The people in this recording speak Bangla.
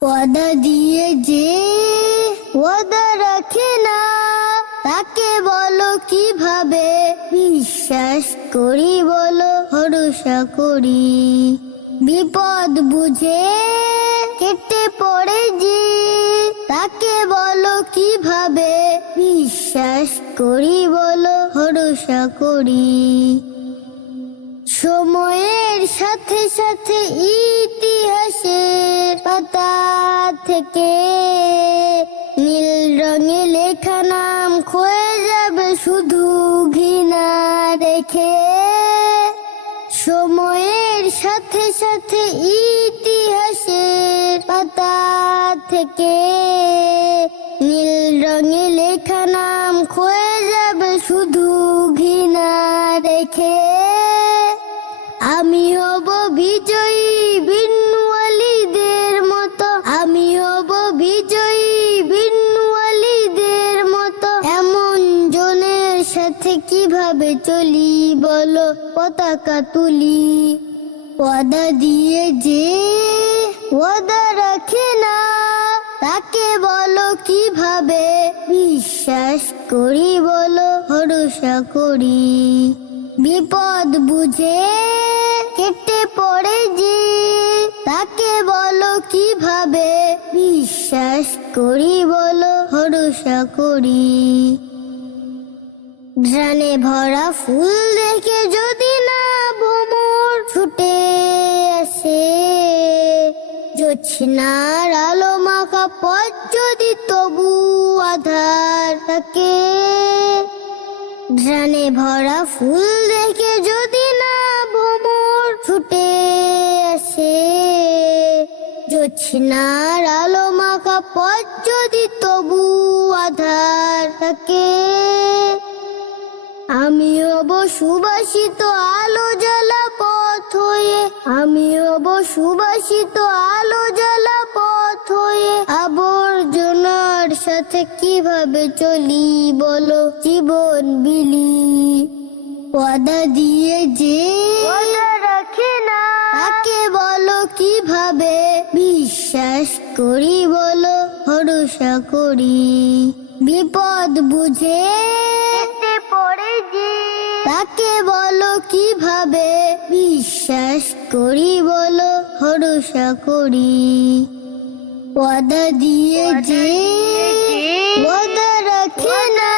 ওয়াদা দিয়ে যে ওয়াদা রাখে না, তাকে বলো কিভাবে বিশ্বাস করি, বলো ভরসা করি। বিপদ বুঝে কেটে পড়ে যে, তাকে বলো কিভাবে বিশ্বাস করি, বলো ভরসা করি। সময়ের সাথে সাথে ইতিহাসের পাতা থেকে নীল রঙে লেখা নাম ক্ষয়ে যাবে শুধু ঘৃণা রেখে। সময়ের সাথে সাথে ইতিহাসের পাতা থেকে নীল রঙে লেখা নাম ক্ষয়ে যাবে শুধু ঘৃণা রেখে। আমি হব বিজয়ী বিনওয়ালিদের মতো, আমি হব বিজয়ী বিনওয়ালিদের মতো। এমন জনের সাথে কিভাবে চলি, বলো পতাকা তুলি। ওয়াদা দিয়ে যে ওয়াদা রাখে না, তাকে বলো কিভাবে বিশ্বাস করি, বলো ভরসা করি। বিপদ বুঝে কেটে পড়ে যে, তাকে বলো কিভাবে বিশ্বাস করি, বলো ভরসা করি। ঘ্রাণে ভরা ফুল দেখে যদি না ভ্রমর ছুটে আসে, জোছনার আলো মাখা পথ যদি তবু আধার থাকে। ঘ্রাণে ভরা ফুল দেখে যদি না ভ্রমর ছুটে আসে, জোছনার আলো মাখা পথ যদি তবু আধার থাকে। আমি হব সুবাসিত আলো জ্বালা পথ হয়ে, আমি হব সুবাসিত আলো জ্বালা পথ হয়ে। আবর্জনার সাথে কিভাবে চলি, বলো জীবন বিলি। ওয়াদা দিয়ে যে ওয়াদা রাখে না, তাকে বলো কিভাবে বিশ্বাস করি, বলো ভরসা করি। বিপদ বুঝে কেটে পড়ে যে, তাকে বলো কিভাবে বিশ্বাস করি, বলো ভরসা করি। ওয়াদা দিয়ে যে ওয়াদা রাখে না,